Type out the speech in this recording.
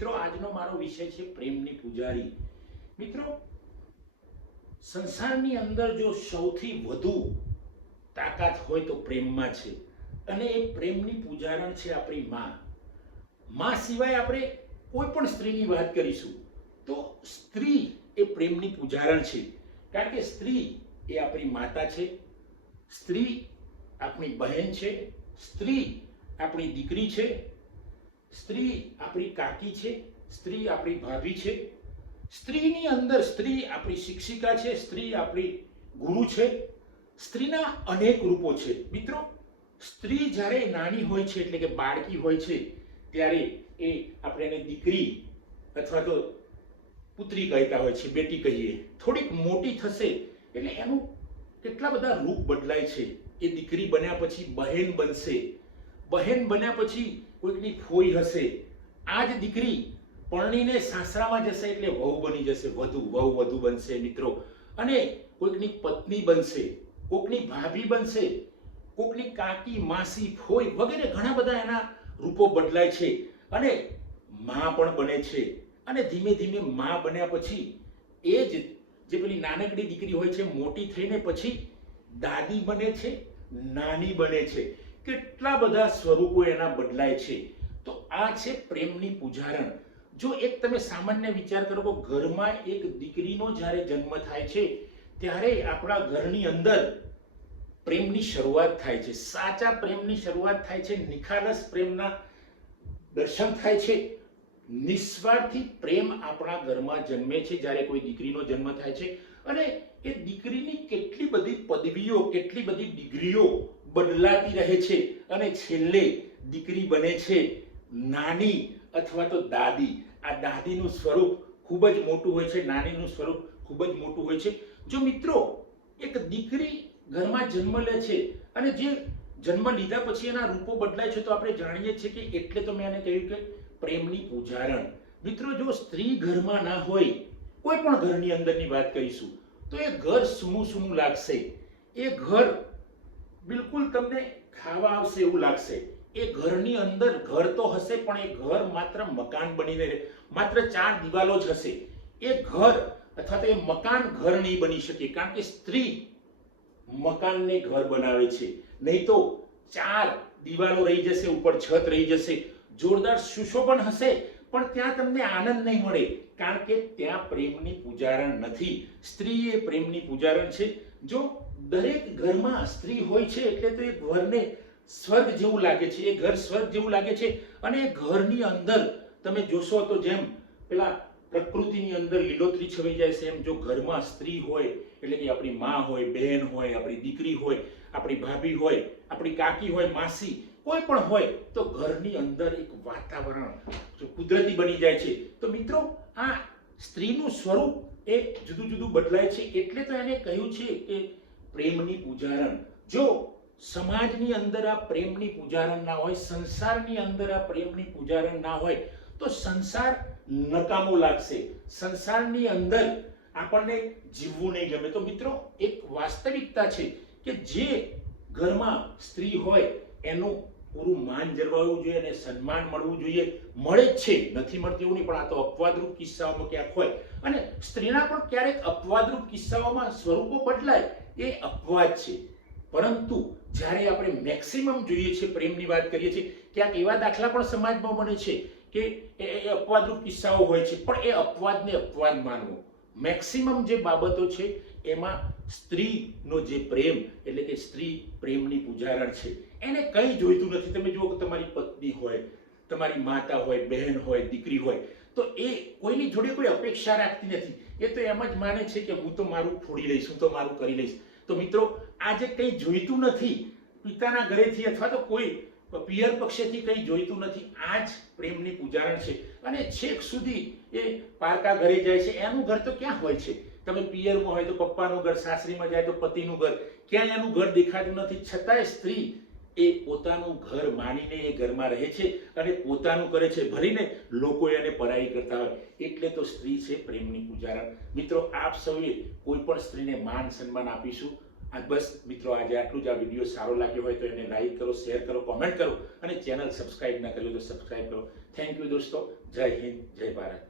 મિત્રો આજનો મારો વિષય છે પ્રેમની પૂજારી। મિત્રો સંસારની અંદર જો સૌથી વધુ તાકાત હોય તો પ્રેમમાં છે, અને એ પ્રેમની પૂજારણ છે આપણી માં। માં સિવાય આપણે કોઈ પણ સ્ત્રીની વાત કરીશું તો સ્ત્રી એ પ્રેમની પૂજારણ છે, કારણ કે સ્ત્રી એ આપણી માતા છે, સ્ત્રી આપણી બહેન છે, સ્ત્રી આપણી દીકરી છે, સ્ત્રી આપણી કાકી છે, સ્ત્રી આપણી ભાભી છે। સ્ત્રીની અંદર સ્ત્રી આપણી શિક્ષિકા છે, સ્ત્રી આપણી ગુરુ છે। સ્ત્રીના અનેક રૂપો છે। મિત્રો સ્ત્રી જ્યારે નાની હોય છે એટલે કે બાળકી હોય છે ત્યારે એ આપણે એને દીકરી અથવા તો પુત્રી કહેતા હોય છે, બેટી કહીએ। થોડીક મોટી થશે એટલે એનું કેટલા બધા રૂપ બદલાય છે। એ દીકરી બન્યા પછી બહેન બનશે, બહેન બન્યા પછી કોઈકની ફોઈ હશે, આ જ દીકરી પરણીને સાસરામાં જશે એટલે વહુ બની જશે, વહુ બનશે મિત્રો, અને કોઈકની પત્ની બનશે, કોઈકની ભાભી બનશે, કોઈકની કાકી, માસી, ફોઈ વગેરે ઘણા બધા એના રૂપો બદલાય છે, અને માં પણ બને છે। અને ધીમે ધીમે માં બન્યા પછી એ જ જે પેલી નાનકડી દીકરી હોય છે મોટી થઈને પછી દાદી બને છે, નાની બને છે, કેટલા બધા સ્વરૂપો એના બદલાય છે। તો આ છે પ્રેમની પૂજારણ। જો એક તમે સામાન્ય વિચાર કરો કે ઘરમાં એક દીકરીનો જ્યારે જન્મ થાય છે ત્યારે આપણા ઘરની અંદર પ્રેમની શરૂઆત થાય છે, સાચા પ્રેમની શરૂઆત થાય છે, નિખાલસ પ્રેમના દર્શન થાય છે, નિસ્વાર્થી પ્રેમ આપણા ઘરમાં જન્મે છે જ્યારે કોઈ દીકરીનો જન્મ થાય છે। અને એ દીકરીની કેટલી બધી પદવીઓ, કેટલી બધી ડિગ્રીઓ બદલાતી રહે છે, અને છેલ્લે દીકરી બને છે નાની અથવા તો દાદી। આ દાદીનું સ્વરૂપ ખૂબ જ મોટું હોય છે, નાનીનું સ્વરૂપ ખૂબ જ મોટું હોય છે। જો મિત્રો એક દીકરી ઘરમાં જન્મ લે છે અને જે જન્મ લીધા પછી એના રૂપો બદલાય છે તો આપણે જાણીએ છીએ કે એટલે તો મેં એને કહ્યું કે પ્રેમની પૂજારણ। મિત્રો જો સ્ત્રી ઘરમાં ના હોય, કોઈ પણ ઘરની અંદરની વાત કરીશું તો એ ઘર સૂનું સૂનું લાગશે, એ ઘર બિલકુલ તમને ખાવા આવશે એવું લાગશે। એ ઘરની અંદર ઘર તો હશે પણ એ ઘર માત્ર મકાન બનીને રહે, માત્ર 4 દિવાલો જ હશે। એ ઘર અથવા તો એ મકાન ઘર નહીં બની શકે, કારણ કે સ્ત્રી મકાનને ઘર બનાવે છે, નહીં તો 4 દિવાલો રહી જશે, ઉપર છત રહી જશે, જોરદાર સુશોભન હશે પણ ત્યાં તમને આનંદ નહીં મળે, કારણ કે ત્યાં પ્રેમની પૂજારણ નથી। સ્ત્રી એ પ્રેમની પૂજારણ છે। જો દરેક ઘરમાં સ્ત્રી હોય છે એટલે તો એ ઘરને સ્વર્ગ જેવું લાગે છે, એ ઘર સ્વર્ગ જેવું લાગે છે। અને એ ઘરની અંદર તમે જોશો તો જેમ પેલા પ્રકૃતિની અંદર લીલોતરી છવાઈ જાય છે, એમ જો ઘરમાં સ્ત્રી હોય એટલે કે આપણી માં હોય, બહેન હોય, આપણી દીકરી હોય, આપણી ભાભી હોય, આપણી કાકી હોય, માસી, કોઈ પણ હોય તો ઘરની અંદર એક વાતાવરણ કુદરતી બની જાય છે। તો મિત્રો આ સ્ત્રીનું સ્વરૂપ એ જુદું જુદું બદલાય છે, એટલે તો એને કહ્યું છે કે પ્રેમની પૂજારણ। જો સમાજની અંદર આ પ્રેમની પૂજારણ ના હોય, સંસારની અંદર આ પ્રેમની પૂજારણ ના હોય તો સંસાર નકામો લાગશે, સંસારની અંદર આપણને જીવવું નહીં ગમે। તો મિત્રો એક વાસ્તવિકતા છે કે જે ઘરમાં સ્ત્રી હોય એનું પૂરું માન જળવાવું જોઈએ અને સન્માન મળવું જોઈએ, મળે જ છે, નથી મળતું એવું નહીં, પણ આ તો અપવાદરૂપ કિસ્સાઓમાં ક્યાંક હોય, અને સ્ત્રીના પણ ક્યારેક અપવાદરૂપ કિસ્સાઓમાં સ્વરૂપો બદલાય, એ અપવાદ છે। પરંતુ જ્યારે આપણે મેક્સિમમ જોઈએ છે, પ્રેમની વાત કરીએ છીએ, ક્યાંક એવા દાખલા પણ સમાજમાં બને છે કે એ અપવાદરૂપ કિસ્સાઓ હોય છે, પણ એ અપવાદને અપવાદ માનવો। મેક્સિમમ જે બાબતો છે એમાં સ્ત્રીનો જે પ્રેમ એટલે કે સ્ત્રી પ્રેમની પૂજારણ છે, એને કંઈ જોઈતું નથી। તમે જુઓ કે તમારી પત્ની હોય, તમારી માતા હોય, બહેન હોય, દીકરી હોય, તો એ કોઈની જોડે કોઈ અપેક્ષા રાખતી નથી, એ તો એમ જ માને છે કે હું તો મારું ફોડી લઈશ, હું તો મારું કરી લઈશ। તો મિત્રો આજે કંઈ જોઈતું નથી પિતાના ઘરેથી અથવા તો કોઈ પિયર પક્ષેથી કંઈ જોઈતું નથી, આ જ પ્રેમની પૂજારણ છે। અને છેક સુધી એ પારકા ઘરે જાય છે, એનું ઘર તો ક્યાં હોય છે? તમે પિયરમાં હોય તો પપ્પાનું ઘર, સાસરીમાં જાય તો પતિનું ઘર, ક્યાંય એનું ઘર દેખાતું નથી, છતાંય સ્ત્રી એ પોતાનું ઘર માનીને એ ઘરમાં રહે છે અને પોતાનું કરે છે, ભરીને લોકો એને પરાઈ કરતા હોય, એટલે તો સ્ત્રી છે પ્રેમની પૂજારણ। મિત્રો આપ સૌએ કોઈ પણ સ્ત્રીને માન સન્માન આપીશું। આ બસ મિત્રો આજે આટલું જ। આ વિડીયો સારો લાગ્યો હોય તો એને લાઈક કરો, શેર કરો, કોમેન્ટ કરો, અને ચેનલ સબસ્ક્રાઇબ ના કર્યું તો સબસ્ક્રાઇબ કરો। થેન્ક યુ દોસ્તો। જય હિન્દ, જય ભારત.